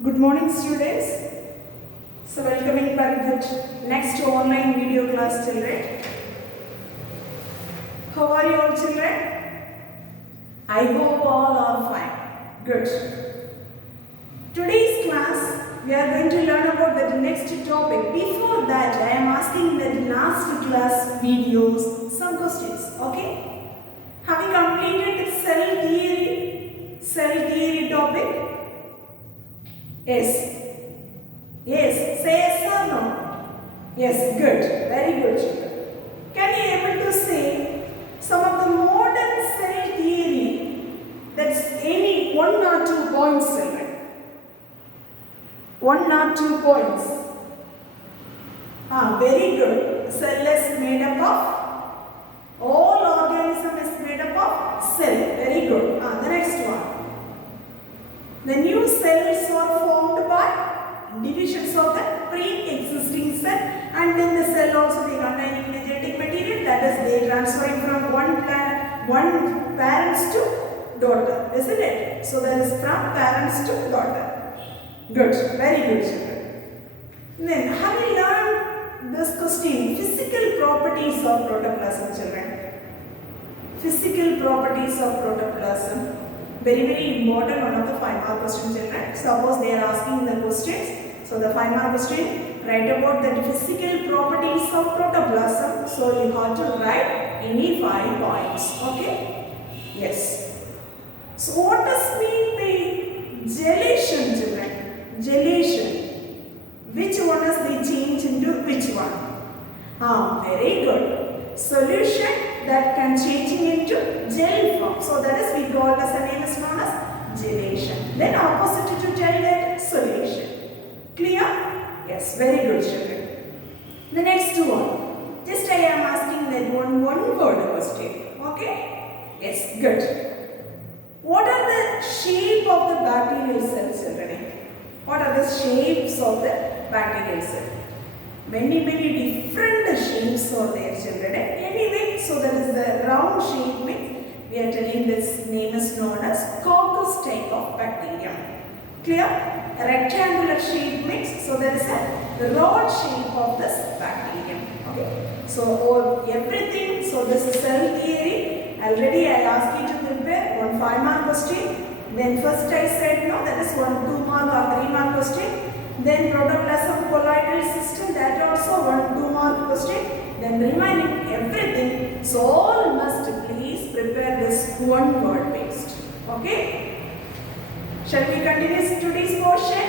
Good morning, students. So welcoming back to next online video class, children. How are you all, children? I hope all are fine. Good. Today's class we are going to learn about the next topic. Before that, I am asking the last class videos some questions. Okay? Have you completed the cell theory? Cell theory topic? Yes. Yes. Say yes or no? Yes. Good. Very good, children. Can you able to say some of the modern cell theory? That's any 1 or 2 points, children. 1 or 2 points. Very good. Cell is made up of, all organism is made up of cell. Very good. The next one. The new cells are formed by divisions of the pre-existing cell, and then the cell also they containing the genetic material, that is they transferring from one parents to daughter, isn't it? So that is from parents to daughter. Good, very good, children. Then have you learned this question? Physical properties of protoplasm, children. Physical properties of protoplasm. Very important, one of the 5 mark questions, children. Suppose they are asking the questions. So the 5 mark question, write about the physical properties of protoplasm. So you have to write any 5 points. Okay? Yes. So what does mean by gelation, children? Gelation. Which one is they change into which one? Very good. Solution that can change into gel form. So that is we call as a name is known as gelation. Then opposite to gel that solution. Clear? Yes, very good, children. The next one. Just I am asking that one word question. Okay? Yes, good. What are the shape of the bacterial cells, children? What are the shapes of the bacterial cell? Many different shapes are there, children. Anyway, so that is the round shape means we are telling this name is known as coccus type of bacterium. Clear? A rectangular shape means so there is a rod shape of this bacterium. Okay. So everything. So this is cell theory. Already I asked you to prepare one 5 mark question. Then first I said no, that is 1 2 mark or 3 mark question. Then protoplasm colloidal system, that also 1 2 mark question. Then remaining everything. So all must please prepare this one word based. Okay? Shall we continue today's portion?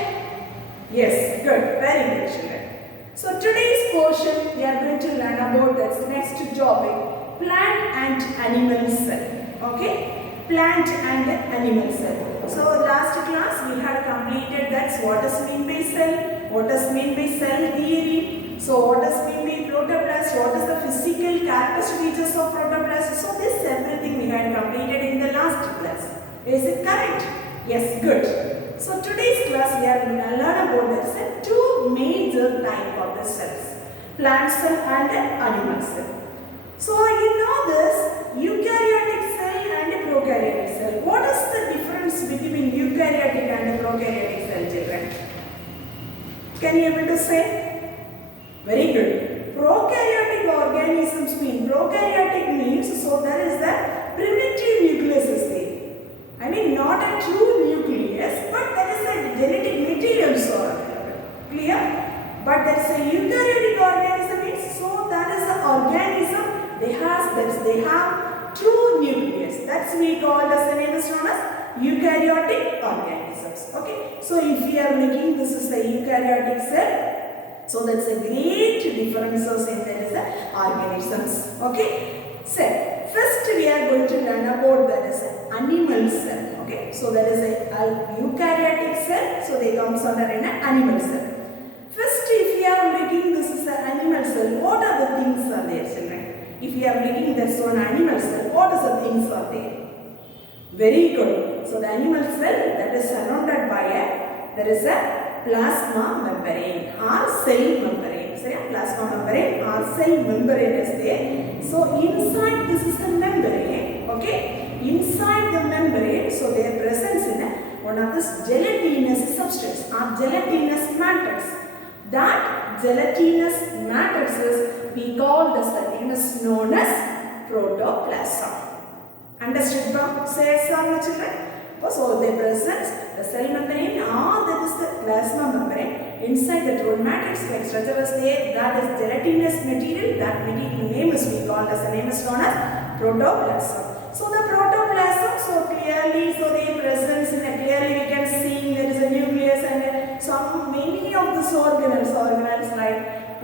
Yes, good. Very good, children. So today's portion we are going to learn about this next topic, plant and animal cell. Okay? Plant and animal cell. So last class we had completed that's what does mean by cell, what does mean by cell theory, so what does mean by protoplasm, what is the physical characteristic features of protoplasm. So this everything we had completed in the last class. Is it correct? Yes, good. So today's class we are going to learn about the 2 major type of the cells, plant cell and animal cell. So you know this eukaryotic cell and prokaryotic cell. What is the difference between eukaryotic and prokaryotic cell, children? Can you able to say? Very good. Prokaryotic organisms mean, prokaryotic means, so there is the primitive nucleus is there. I mean not a true nucleus, but there is a genetic material so clear? But there is a eukaryotic organism means, so that is an organism they have true nucleus. That's we call as the name is known as eukaryotic organisms. Okay. So if you are looking, this is the eukaryotic cell. So that's a great differences in there is the organisms. Okay. So first we are going to learn about that is animal cell. Okay. So that is a eukaryotic cell. So they comes under an animal cell. First, if you are looking, this is an animal cell. What are the things are there, children? If you are looking this one animal cell, what is the things are there? Very good. So the animal cell that is surrounded by there is a plasma membrane or cell membrane. So plasma membrane or cell membrane is there. So inside this is the membrane. Okay. Inside the membrane, so their presence in one of this gelatinous substance or gelatinous matrix. That gelatinous matrix is we call this, the name is known as protoplasm. Understood from? Say some children. So they present the cell membrane or that is the plasma membrane. Inside the whole matrix like structure was there, that is gelatinous material. That material name is we call as the name is known as protoplasm. So the protoplasm, so clearly, so they presence in a clearly we can see there is a nucleus and some many of these organelles like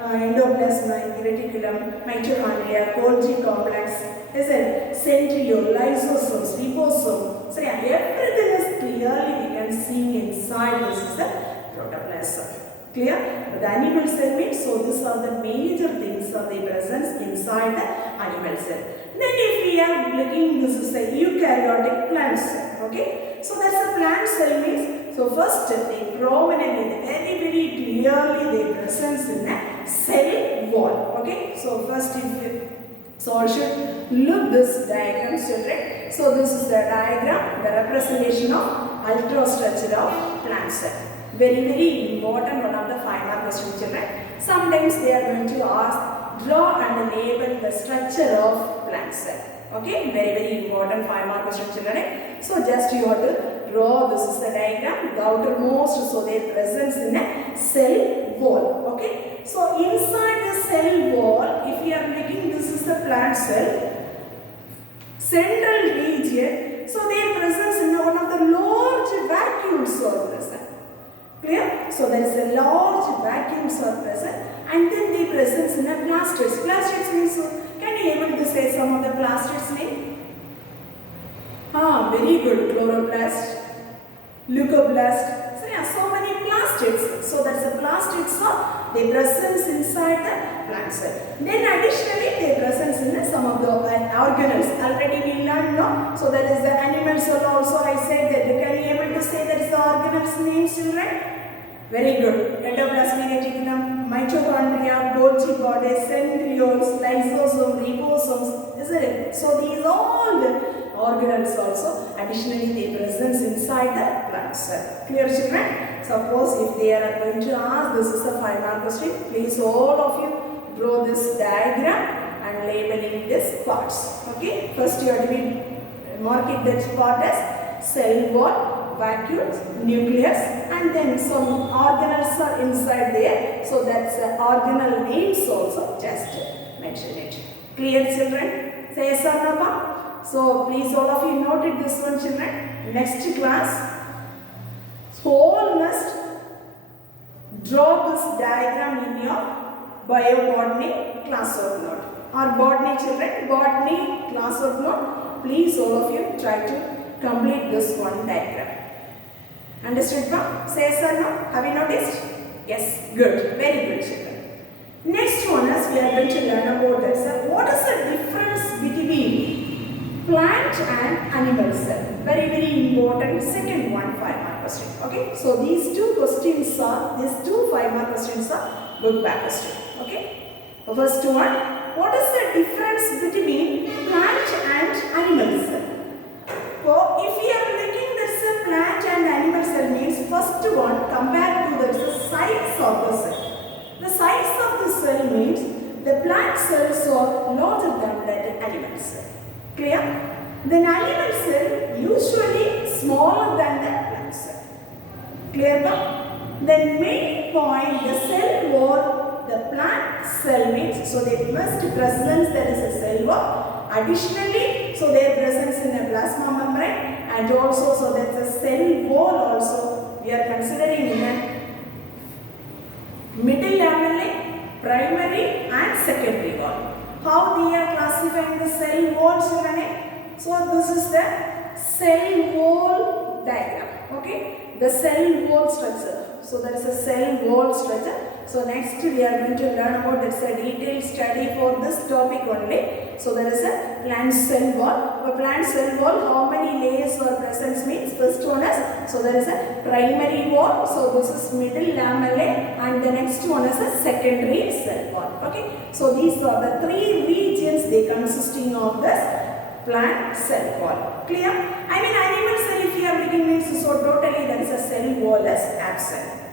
endoplasm, reticulum, mitochondria, Golgi complex, is it centriole, lysosomes, ribosomes. So yeah, everything is clearly we can see inside this is the protoplasm. Clear? The animal cell means, so these are the major things of the presence inside the animal cell. Then if we are looking, this is a eukaryotic plant cell. Okay? So that's a plant cell means, so first they prominently, very clearly they presence in a cell wall. Okay? So first so I should look this diagram children. So this is the diagram, the representation of ultrastructure of plant cell. Very important, one of the 5 mark question children. Sometimes they are going to ask, draw and label the structure of plant cell. Okay, very important 5 mark question children. So just you have to draw, this is the diagram, the outermost, so they presence in a cell wall. Okay, so inside the cell wall, if we are looking, this is the plant cell, central region, so they presence in one of the large vacuoles are present. Clear? So there is a large vacuoles are present and then they presence in a plastids. Plastids means, can you able to say some of the plastids name? Very good. Chloroplast, leucoplast. So yeah, so many plastids. So that's the plastids are they presence inside the plant cell. Then additionally they presence in some of the organelles. Already we learned, no? So that is the animal cell also I said that. Can you able to say that is the organelles names children? Very good. Endoplasmic reticulum, mitochondria, Golgi bodies, centrioles, lysosomes, ribosomes, isn't it? So these all the organelles also additionally they presence inside the plant cell. Clear children? Suppose if they are going to ask, this is a 5 mark question, please all of you draw this diagram and labeling these parts. Okay? First you have to be marking that part as cell wall, vacuoles, nucleus, and then some organelles are inside there. So that's the organelle names also just mention it. Clear children? Say yes or no? So please all of you noted this one children. Next class, so all must draw this diagram in your biobotany classwork note. Or botany children, botany classwork note. Please all of you try to complete this one diagram. Understood from? Say yes or no? Have you noticed? Yes. Good. Very good children. Next one is we are going to learn about this. What is the difference between plant and animal cell? Very important. Second one 5 mark question. Okay. So these two questions are, these two 5 mark questions are book back question. Okay. The first one. What is the difference between plant and animal cell? So if we are looking this plant and animal cell means first one compared to the size of the cell. The size of the cell means the plant cells are larger than the animal cell. Clear? The animal cell usually smaller than the plant cell. Clear now? The main point, the cell wall, the plant cell means, so they must presence there is a cell wall. Additionally, so their presence in a plasma membrane and also so that's a cell wall also we are considering in a middle lamellae, primary and secondary wall. How they are classifying the cell wall children? So this is the cell wall diagram. Okay, the cell wall structure. So there is a cell wall structure. So next we are going to learn about this a detailed study for this topic only. So there is a plant cell wall. A plant cell wall, how many layers or presence means? First one is, so there is a primary wall. So this is middle lamellae and the next one is a secondary cell wall. Okay. So these are the 3 regions they consisting of this plant cell wall. Clear? I mean animal cell if you are looking means so totally absent.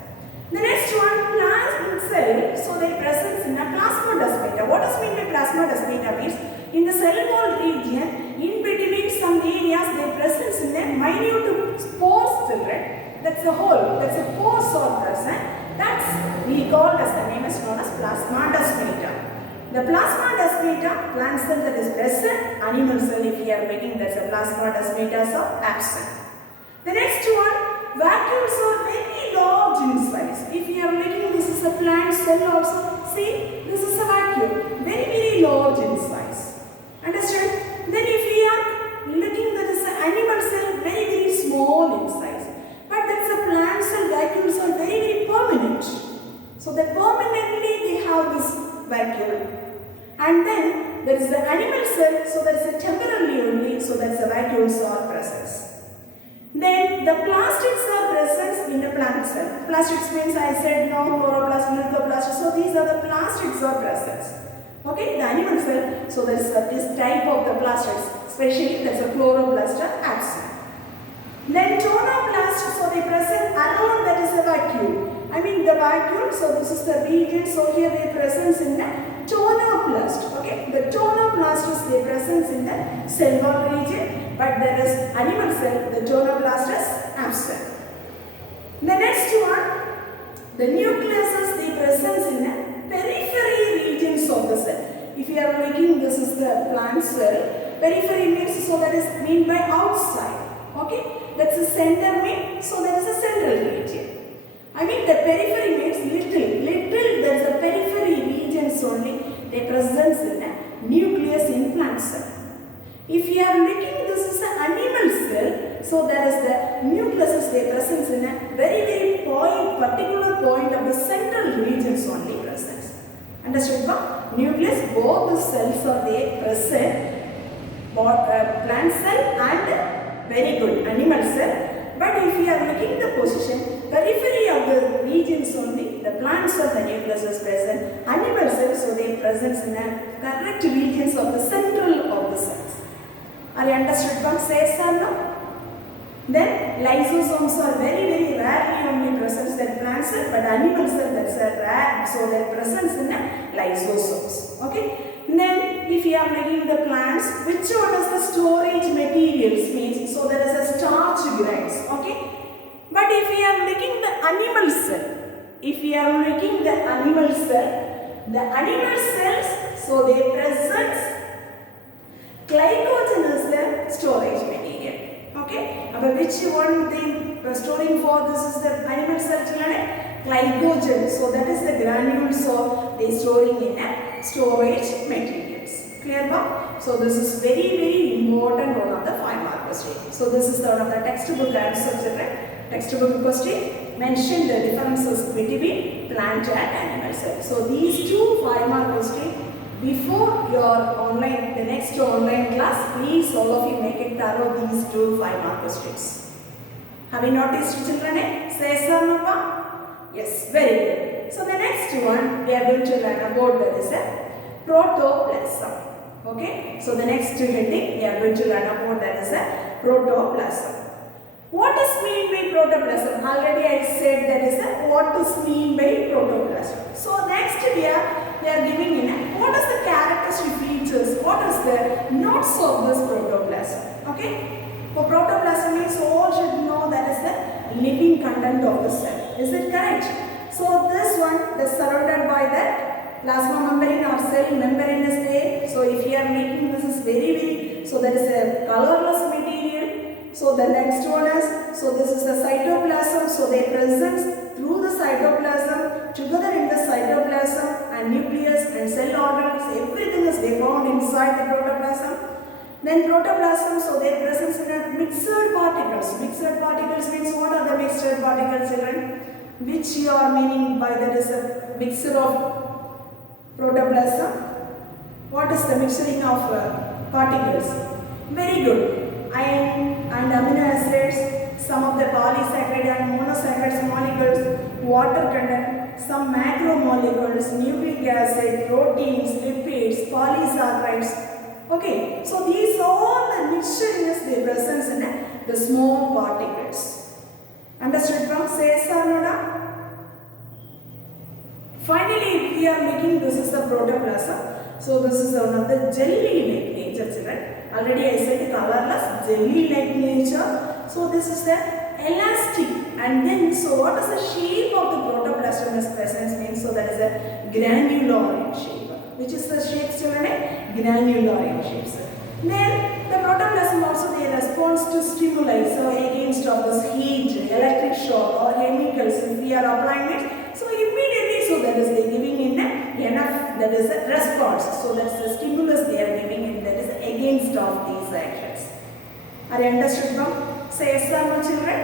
The next one, plant cell, so they present in a plasmodesmata. What does mean by plasmodesmata means in the cell wall region, in between some areas, they present in a minute spores children. That's a hole, that's a pores are present. That's we call as the name is known as plasmodesmata. The plasmodesmata, plant cell that is present, animal cell if you are making that's a plasmodesmata are absent. The next one, vacuoles are very large in size. If you are making this is a plant cell also, see this is a vacuole, very large in size. Understood? Then if we are looking that is an animal cell, very small in size. But that's a plant cell, vacuoles are very permanent. So that permanently they have this vacuole. And then there is the animal cell, so that is a temporarily only, so that is the vacuoles are present. Then the plastics are present in the plant cell. Plastics means I said no chloroplast, neuroplast, so these are the plastics are present. Okay, the animal cell, so there is this type of the plastics, especially there is a chloroplast absent. Then tonoplast, so they present around that is a vacuole. I mean the vacuole, so this is the region, so here they present in the tonoplast. Okay, the tonoplast is the presence in the cell wall region, but there is animal cell, the tonoplast is absent. The next one, the nucleus is the presence in the periphery regions of the cell. If you are making this is the plant cell, periphery means so that is mean by outside. Okay, that's the center mean, so that is a central region. I mean the periphery means little, there is a periphery regions only, they present in the nucleus in plant cell. If you are looking this is an animal cell, so there is the nucleus is they present in a very particular point of the central regions only present. Understood? Nucleus, both the cells are they present, both plant cell and very good animal cell. But if you are looking the position, periphery of the regions only, the plant cell, the nucleus is present, animal cells, so they present in the correct regions of the central of the cells. Are you understood? One says or no? Then lysosomes are very rarely only present in plant cell, but animal cell that's a rare, so their presence in the lysosomes. Okay. Then if you are making the plants, which one is the storage materials means, so there is a starch grains. Okay. But if you are making the animal cell, the animal cells, so they present glycogen is the storage material. Okay, but which one they storing for this is the animal cell glycogen. So that is the granules of they storing in a storage materials. Clear ba? So this is very important one of the 5 mark question. So this is one of the textbook answers. Textbook question mention the differences between plant and animal cell. So these 2 5 mark questions. Before your online, the next online class, please all of you make it thorough these 2 5 mark questions. Have you noticed children? Say some. Yes, very good. So the next one we are going to learn about that is a protoplasm. Okay. So the next heading we are going to learn about that is a protoplasm. What is mean by protoplasm? Already I said that is a what is mean by protoplasm. So next we are giving in a what is the characteristic features, what is the notes of this protoplasm. Okay. For protoplasm means all should know that is the living content of the cell. Is it correct? So this one is surrounded by the plasma membrane or cell membrane is there. So if you are making this is very so that is a colorless material. So the next one is, so this is the cytoplasm, so they present through the cytoplasm, together in the cytoplasm and nucleus and cell organs, everything is they found inside the protoplasm. Then protoplasm, so they present in a mixed particles. Mixed particles means what are the mixed particles children? Which you are meaning by that is a mixture of protoplasm? What is the mixturing of particles? Very good. Iron and amino acids, some of the polysaccharide and monosaccharide molecules, water content, some macromolecules, nucleic acid, proteins, lipids, polysaccharides. Okay, so these all the mixture is the presence in the small particles. Understood from? Say Sarnoda? Finally, if we are making, this is the protoplasm. So this is one of the jelly-like nature, children. Already I said colorless, jelly-like nature. So this is the elastic. And then, so what is the shape of the protoplasm is present means? So that is a granular in shape. Which is the shape, children? Granular in shape. Then the protoplasm also they responds to stimuli. So against of this heat, electric shock or chemicals, if we are applying it, so immediately, so that is they giving in enough, that is a response. So that's the stimulus they are giving in, that is against of these actions. Are you understood now? Say yes or no, children?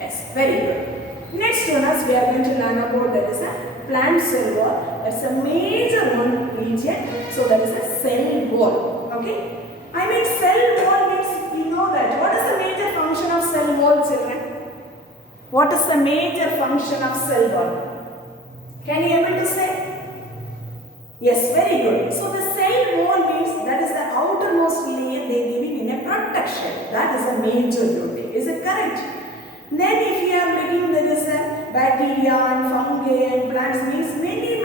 Yes, very good. Next one is we are going to learn about that is a plant cell wall. That's a major one region. So that is a cell wall. Okay? I mean cell wall means you know that. What is the major function of cell wall, children? What is the major function of cell wall? Can you able to say? Yes, very good. So the cell wall means that is the outermost layer they are giving in a protection. That is a major duty. Is it correct? Then if you are making there is a bacteria and fungi and plants means many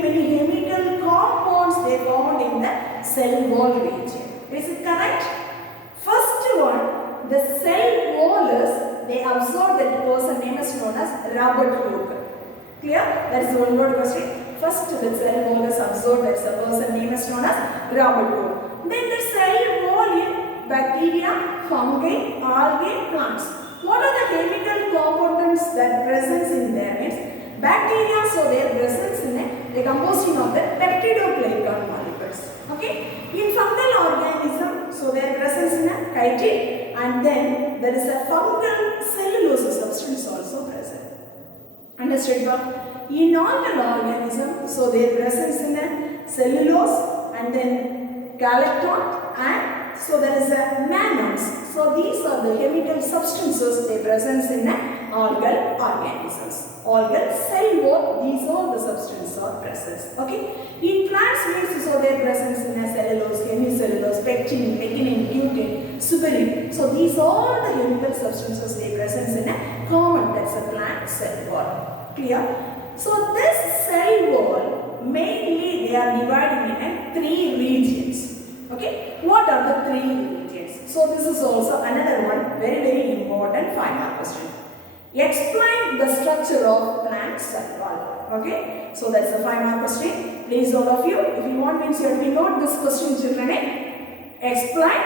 chemical compounds they found in the cell wall region. Is it correct? First one, the cell wall is they absorb that person name is known as Robert Hooke. Clear? That is one word question. First the cell wall is absorbed, that's the person name is known as Robert Hooke. Then the cell wall in bacteria, fungi, algae, plants. What are the chemical components that presence in there means bacteria, so their presence in the composing of the peptidoglycan molecules. Okay? In fungal organism, so their presence in a chitin, and then there is a fungal cellulose substance also present. Understood? In normal organism, so their presence in a cellulose and then galactose and so there is a mannose. So these are the chemical substances they present in algal organisms. Algal cell wall, these all the substances are present. Okay. In plants means so their presence in a cellulose, hemicellulose, pectin, mectin, butane, suberin. So these all the chemical substances they present in a common, that's a plant cell wall. Clear? So this cell wall mainly they are divided in three regions. Okay, what are the three regions? So this is also another one very important 5-mark question. Explain the structure of plant cell wall. Okay, so that's the 5-mark question. Please all of you, if you want means you have to note this question, children. Explain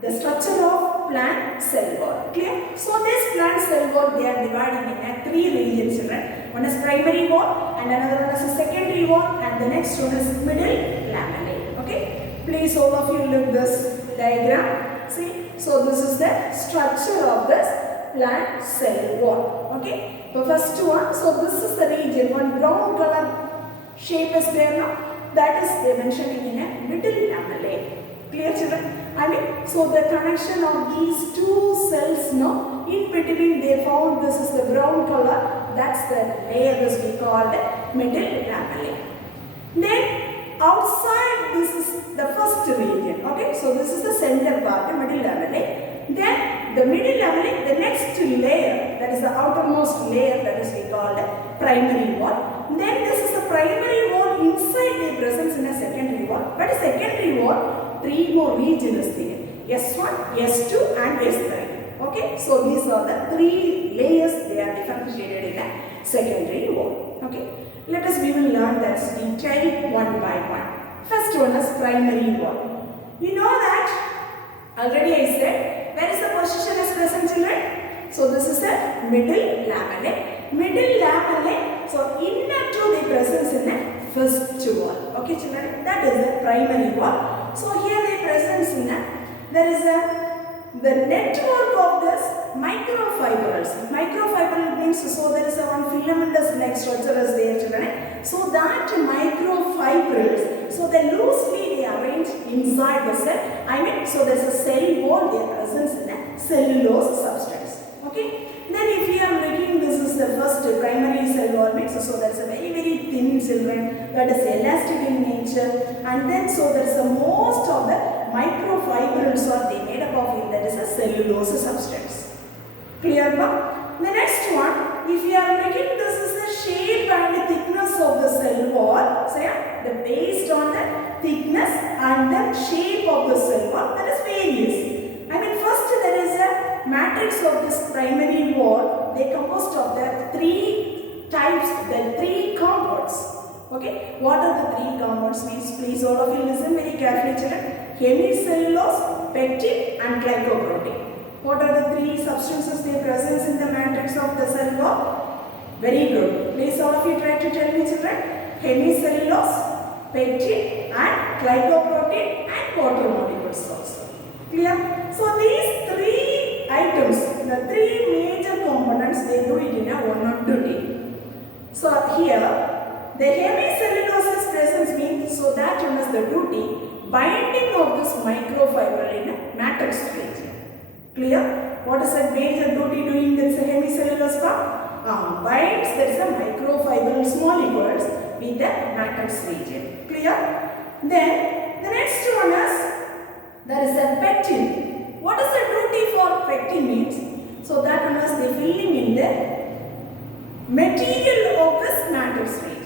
the structure of plant cell wall. Clear? So this plant cell wall they are divided in three regions, children. One is primary wall and another one is a secondary wall and the next one is middle lamellae. Okay. Please all of you look this diagram. See, so this is the structure of this plant cell wall. Okay. The first one, so this is the region, one brown color shape is there now. That is they mentioning in a middle lamellae. Clear, children? I mean, so the connection of these two cells now, in between they found this is the brown color. That's the layer this we called middle lamellae. Then outside this is the first region. Okay, so this is the center part, the middle lamellae. Then the middle lamellae, the next layer, that is the outermost layer, that is we call the primary wall. Then this is the primary wall, inside the presence in a secondary wall. But a secondary wall, three more regions is there. S1, S2 and S3. Okay, so these are the three layers they are differentiated in a secondary wall. Okay. Let us we will learn that detail one by one. First one is primary wall. You know that already I said where is the position is present, children? So this is the middle lamellae. Middle lamellae. So inner to the presence in the first wall. Okay, children. That is the primary wall. So here the presence in there is the network of this microfibrils. Microfibril means so there is a one filamentous like structure is there, children. So that microfibrils, so they loosely they arrange inside the cell. I mean, so there is a cell wall, their presence in a cellulose substance. Okay. Then if you are making this is the first primary cell wall mix, so there is a very thin, children, that is elastic in nature, and then so there is a most of the microfibrils are they made up of it, that is a cellulose substance. Clear? The next one, if you are making this is the shape and the thickness of the cell wall, so yeah, based on the thickness and the shape of the cell wall, that is various. I mean, first there is a matrix of this primary wall. They composed of the three types, the three compounds. Okay, what are the three compounds? Please all of you listen very carefully, children. Hemicellulose, pectin and glycoprotein. What are the three substances they present in the matrix of the cell wall? Very good. Please all of you try to tell me, children. Hemicellulose, pectin and glycoprotein and water molecules also. Clear? So these three items, the three major components, they do it in a one-on duty. So here, the hemicellulose presence means, so that one is the duty binding of this microfiber in a matrix region. Clear? What is the major duty doing this hemicellulose part? Binds there is a microfibrous molecules with the matrix region. Clear? Then the next one is there is a pectin. What is the duty for pectin means? So that one is the filling in the material of this matrix region.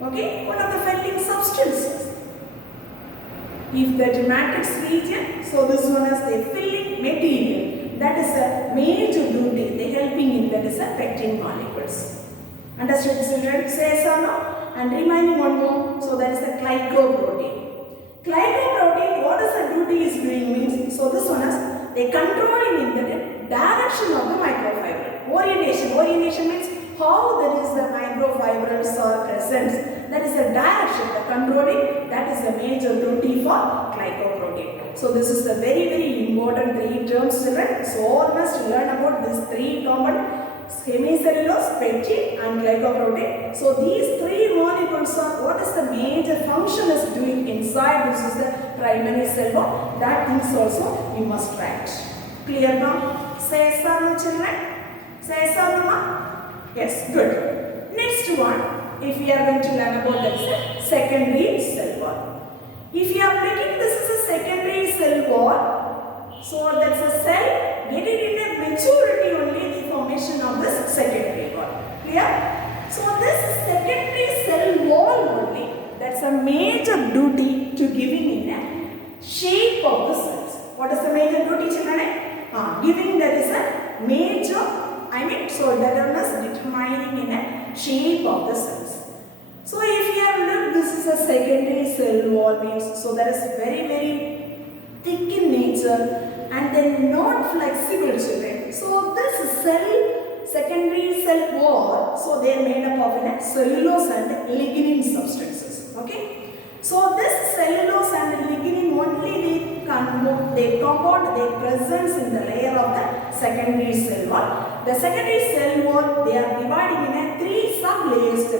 Okay, one of the filling substances. If that matrix region, so this one is the filling material. That is a major duty. They helping in that is a pectin molecules. Understood, children? Say so now. And reminding one more. So that is the glycoprotein. Glycoprotein, what is the duty is doing means? So this one is they controlling in the direction of the microfiber. Orientation. Orientation means how there is the microfibrils are present. That is the direction, the controlling, that is the major duty for glycoprotein. So this is the very important three terms, children. So all must learn about these three compounds, hemicellulose, pectin and glycoprotein. So these three molecules are what is the major function is doing inside. This is the primary cell wall. That things also you must write. Clear now? Say some, children. Say some. Yes, good. Next one. If we are going to learn about that is a secondary cell wall. If you are making this is a secondary cell wall, so that's a cell getting in a maturity only the formation of this secondary wall. Clear? So this secondary cell wall only, that's a major duty to giving in a shape of the cells. What is the major duty, children? Giving that is a major, so that is determining in a shape of the cells. So if you have looked, this is a secondary cell wall means, so that is very thick in nature and then not flexible, children. So this cell, secondary cell wall, so they are made up of cellulose and lignin substances. Okay. So this cellulose and lignin only they compound their presence in the layer of the secondary cell wall. The secondary cell wall, they are dividing in a three sub-layers.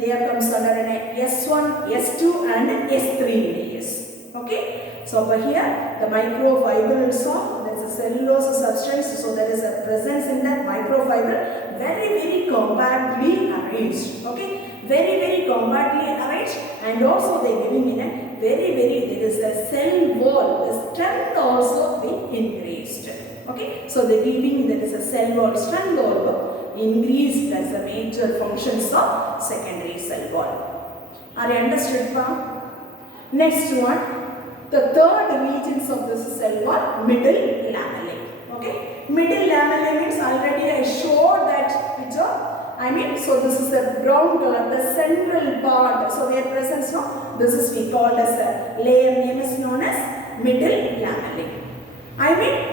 They are comes under an S1, S2 and S3 layers. Okay. So over here, the microfibrils are, there is a cellulose substance. So there is a presence in that microfiber, very compactly arranged. Okay. Very compactly arranged, and also they are giving in a very there is a cell wall. The strength also be increased. Okay, so the giving there is a cell wall strength also increased as a major functions of secondary cell wall. Are you understood, ma'am? Next one, the third regions of this cell wall, middle lamellae. Okay, middle lamellae means already I showed that picture. So this is the brown color, the central part. So their presence now, this is we called as a layer name is known as middle lamellae.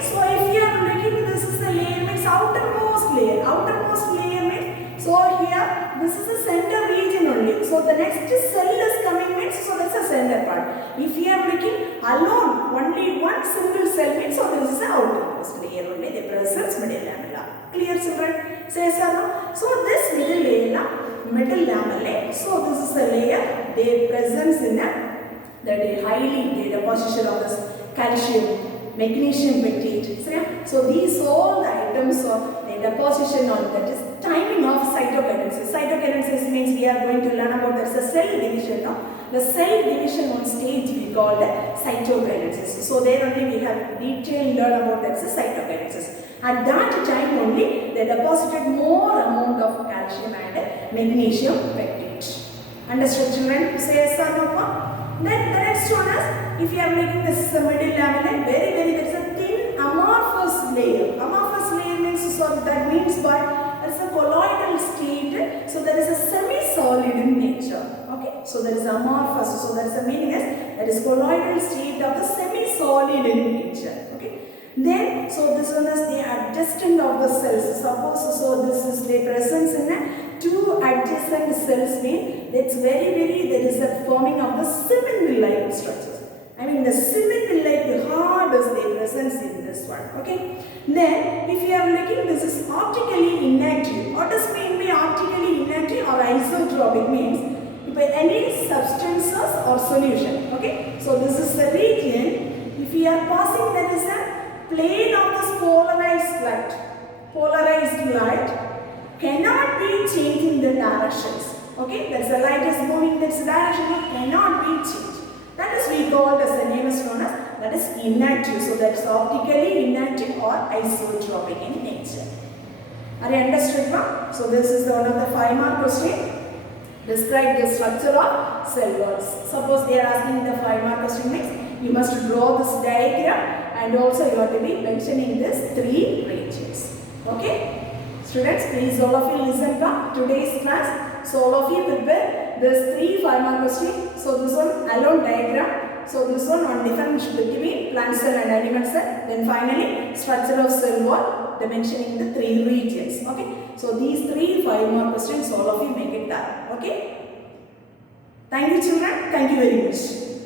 So if you are looking, this is the layer means outermost layer. Outermost layer means, so here this is the center region only. So the next cell is coming means, so that's the center part. If you are looking alone, only one single cell means, so this is the outermost layer only. The presence middle lamella. Clear, children? Say so. So this middle lamellae. So this is a layer. Their presence in the highly deposition of this calcium, magnesium pectate. So these all the items of the deposition on that is timing of cytokinesis. Cytokinesis means we are going to learn about the cell division now. The cell division on stage we call the cytokinesis. So there only we have detailed learn about that cytokinesis. At that time only they deposited more amount of calcium and magnesium pectate. Understood, children? Say yes or no? Then the next one is, if you are making this middle lamellate, there is a thin amorphous layer. Amorphous layer means, so that means by it's a colloidal state, so there is a semi-solid in nature. Okay, so there is amorphous, so that is the meaning is there is colloidal state of the semi-solid in nature. Okay, then so this one is the adjacent of the cells. Suppose so this is the presence in a two adjacent cells mean it's very there is a forming of the cement-like structures. I mean the cement-like hard is the presence in this one. Okay. Then if you are looking, this is optically inactive. What does mean by optically inactive or isotropic means? If any substances or solution. Okay. So this is the region. If you are passing, there is a plane of this polarized light. Polarized light cannot be changed in the directions. Okay, that's the light is moving in its direction, it cannot be changed. That is we call as the name is known as that is inactive. So that is optically inactive or isotropic in nature. Are you understood now? So this is one of the 5-mark question. Describe the structure of cell walls. Suppose they are asking the 5-mark question next, you must draw this diagram and also you have to be mentioning this 3 regions. Okay? Students, please all of you listen to today's class. So all of you prepare this 3 5-mark question. So this one alone diagram. So this one on difference between plant cell and animal cell. Then finally structure of cell wall, mentioning the 3 regions. Okay. So these 3 5-mark questions all of you make it done. Okay. Thank you children. Thank you very much.